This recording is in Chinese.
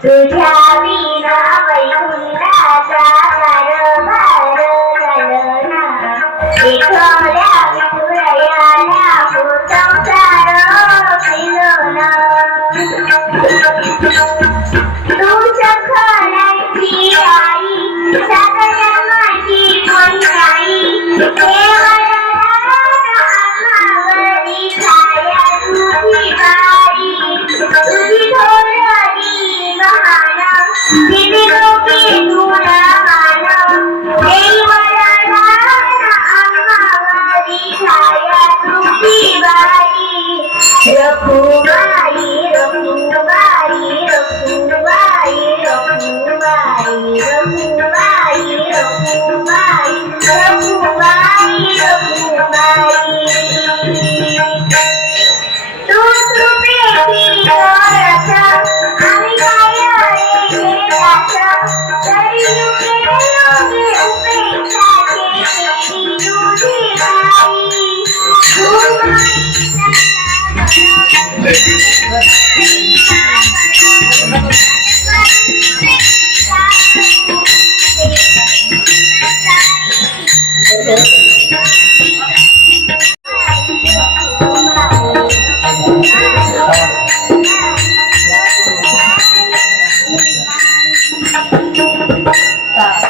对呀。直跳 yeah,